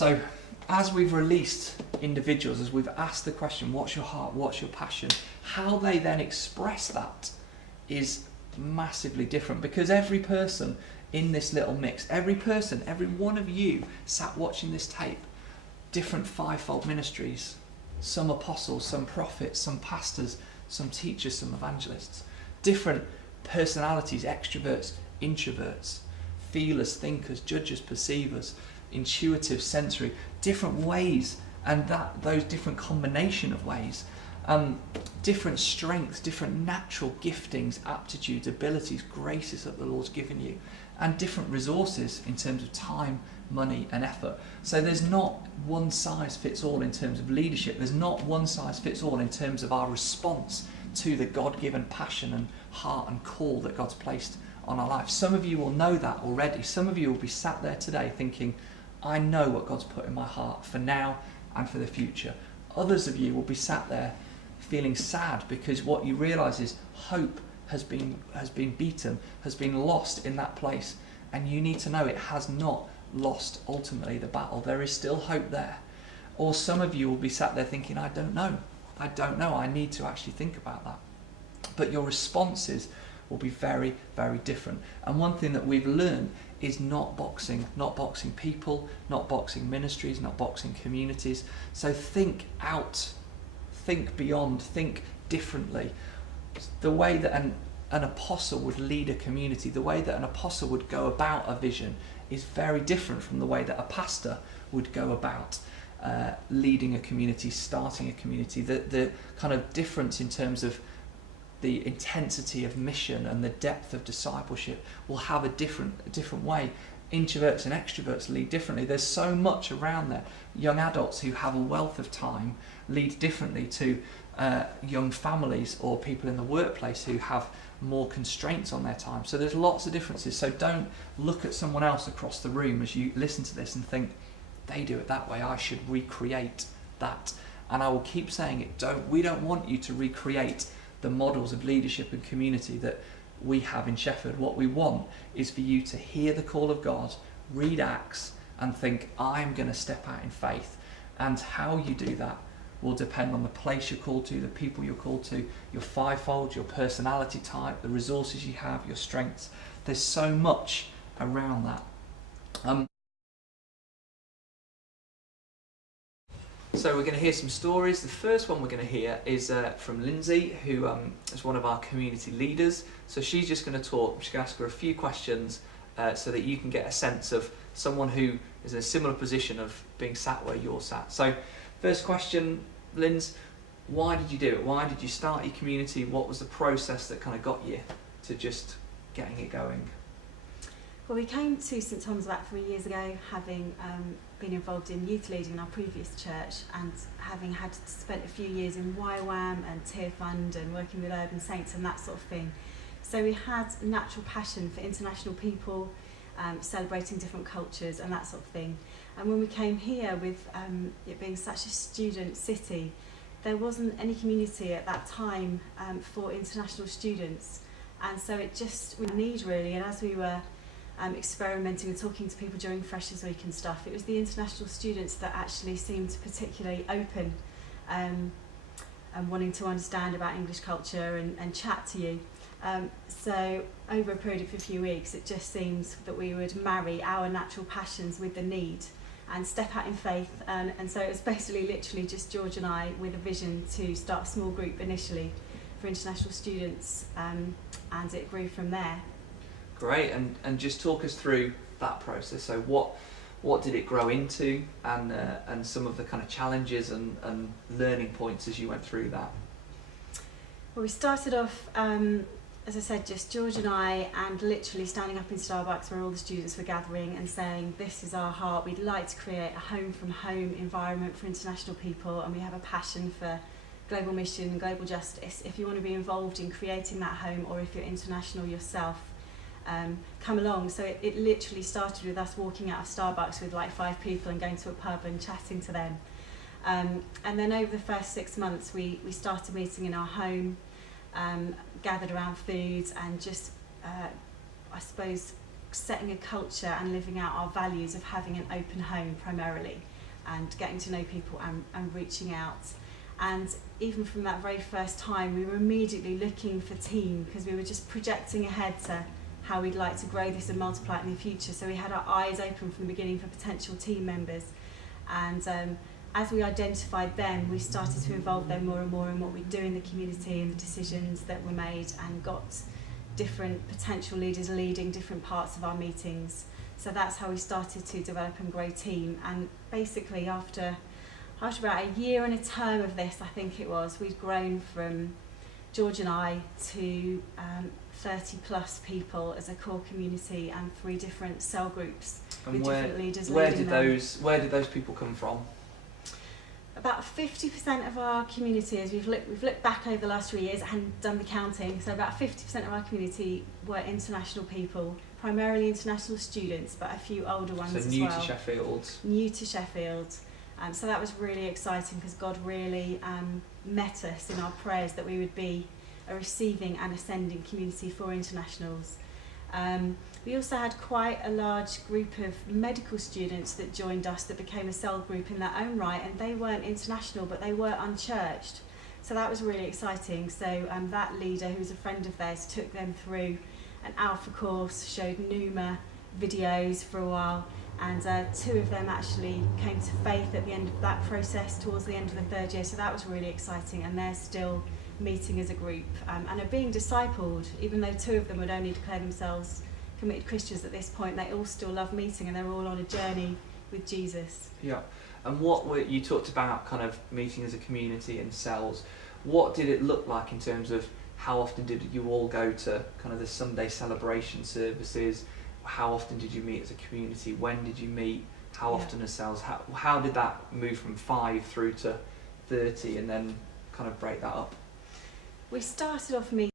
So as we've released individuals, as we've asked the question, what's your heart, what's your passion, how they then express that is massively different, because every person in this little mix, every person, every one of you sat watching this tape, different fivefold ministries, some apostles, some prophets, some pastors, some teachers, some evangelists, different personalities, extroverts, introverts, feelers, thinkers, judges, perceivers, intuitive, sensory, different ways, and those different combination of ways, different strengths, different natural giftings, aptitudes, abilities, graces that the Lord's given you, and different resources in terms of time, money and effort. So there's not one size fits all in terms of leadership. There's not one size fits all in terms of our response to the God-given passion and heart and call that God's placed on our life. Some of you will know that already. Some of you will be sat there today thinking, I know what God's put in my heart for now and for the future. Others of you will be sat there feeling sad because what you realise is hope has been beaten, has been lost in that place. And you need to know it has not lost ultimately the battle. There is still hope there. Or some of you will be sat there thinking, I don't know, I need to actually think about that. But your responses will be very, very different. And one thing that we've learned is not boxing people, not boxing ministries, not boxing communities. So think out, think beyond, think differently. The way that an apostle would lead a community, the way that an apostle would go about a vision is very different from the way that a pastor would go about leading a community, starting a community. The kind of difference in terms of the intensity of mission and the depth of discipleship will have a different way. Introverts and extroverts lead differently. There's so much around there. Young adults who have a wealth of time lead differently to young families or people in the workplace who have more constraints on their time. So there's lots of differences. So don't look at someone else across the room as you listen to this and think, they do it that way, I should recreate that. And I will keep saying it, we don't want you to recreate the models of leadership and community that we have in Sheffield. What we want is for you to hear the call of God, read Acts, and think, I'm going to step out in faith. And how you do that will depend on the place you're called to, the people you're called to, your fivefold, your personality type, the resources you have, your strengths. There's so much around that. So we're going to hear some stories. The first one we're going to hear is from Lindsay, who is one of our community leaders. So she's just going to talk. I'm just going to ask her a few questions so that you can get a sense of someone who is in a similar position of being sat where you're sat. So first question, Linz, why did you do it? Why did you start your community? What was the process that kind of got you to just getting it going? Well, we came to St Thomas about 3 years ago, having been involved in youth leading in our previous church and having had spent a few years in YWAM and Tear Fund and working with Urban Saints and that sort of thing. So we had a natural passion for international people, celebrating different cultures and that sort of thing. And when we came here, with it being such a student city, there wasn't any community at that time for international students. And so it just was a need really, and as we were experimenting and talking to people during Freshers Week and stuff, it was the international students that actually seemed particularly open and wanting to understand about English culture and chat to you. So over a period of a few weeks, it just seems that we would marry our natural passions with the need and step out in faith. And so it was basically literally just George and I with a vision to start a small group initially for international students, and it grew from there. Great, and just talk us through that process. So what did it grow into, and some of the kind of challenges and learning points as you went through that? Well, we started off, as I said, just George and I, and literally standing up in Starbucks where all the students were gathering and saying, this is our heart, we'd like to create a home from home environment for international people, and we have a passion for global mission and global justice. If you want to be involved in creating that home, or if you're international yourself, come along. So it literally started with us walking out of Starbucks with like 5 people and going to a pub and chatting to them. And then over the first 6 months we started meeting in our home, gathered around food and just I suppose setting a culture and living out our values of having an open home primarily, and getting to know people and reaching out. And even from that very first time, we were immediately looking for team, because we were just projecting ahead to how we'd like to grow this and multiply it in the future. So we had our eyes open from the beginning for potential team members. And as we identified them, we started to involve them more and more in what we do in the community and the decisions that were made, and got different potential leaders leading different parts of our meetings. So that's how we started to develop and grow team. And basically after about a year and a term of this, I think it was, we'd grown from George and I to 30 plus people as a core community, and 3 different cell groups with different leaders leading them. Where did those people come from? About 50% of our community, as we've looked back over the last 3 years and done the counting, so about 50% of our community were international people, primarily international students, but a few older ones as well. So new to Sheffield. New to Sheffield. So that was really exciting, because God really met us in our prayers that we would be a receiving and ascending community for internationals. We also had quite a large group of medical students that joined us that became a cell group in their own right, and they weren't international but they were unchurched. So that was really exciting. So that leader, who was a friend of theirs, took them through an Alpha course, showed Numa videos for a while, and 2 of them actually came to faith at the end of that process, towards the end of the 3rd year. So that was really exciting, and they're still meeting as a group and are being discipled. Even though 2 of them would only declare themselves committed Christians at this point, they all still love meeting, and they're all on a journey with Jesus. Yeah. And you talked about kind of meeting as a community in cells. What did it look like in terms of how often did you all go to kind of the Sunday celebration services? How often did you meet as a community? When did you meet? How often as cells? How did that move from 5 through to 30, and then kind of break that up? We started off meeting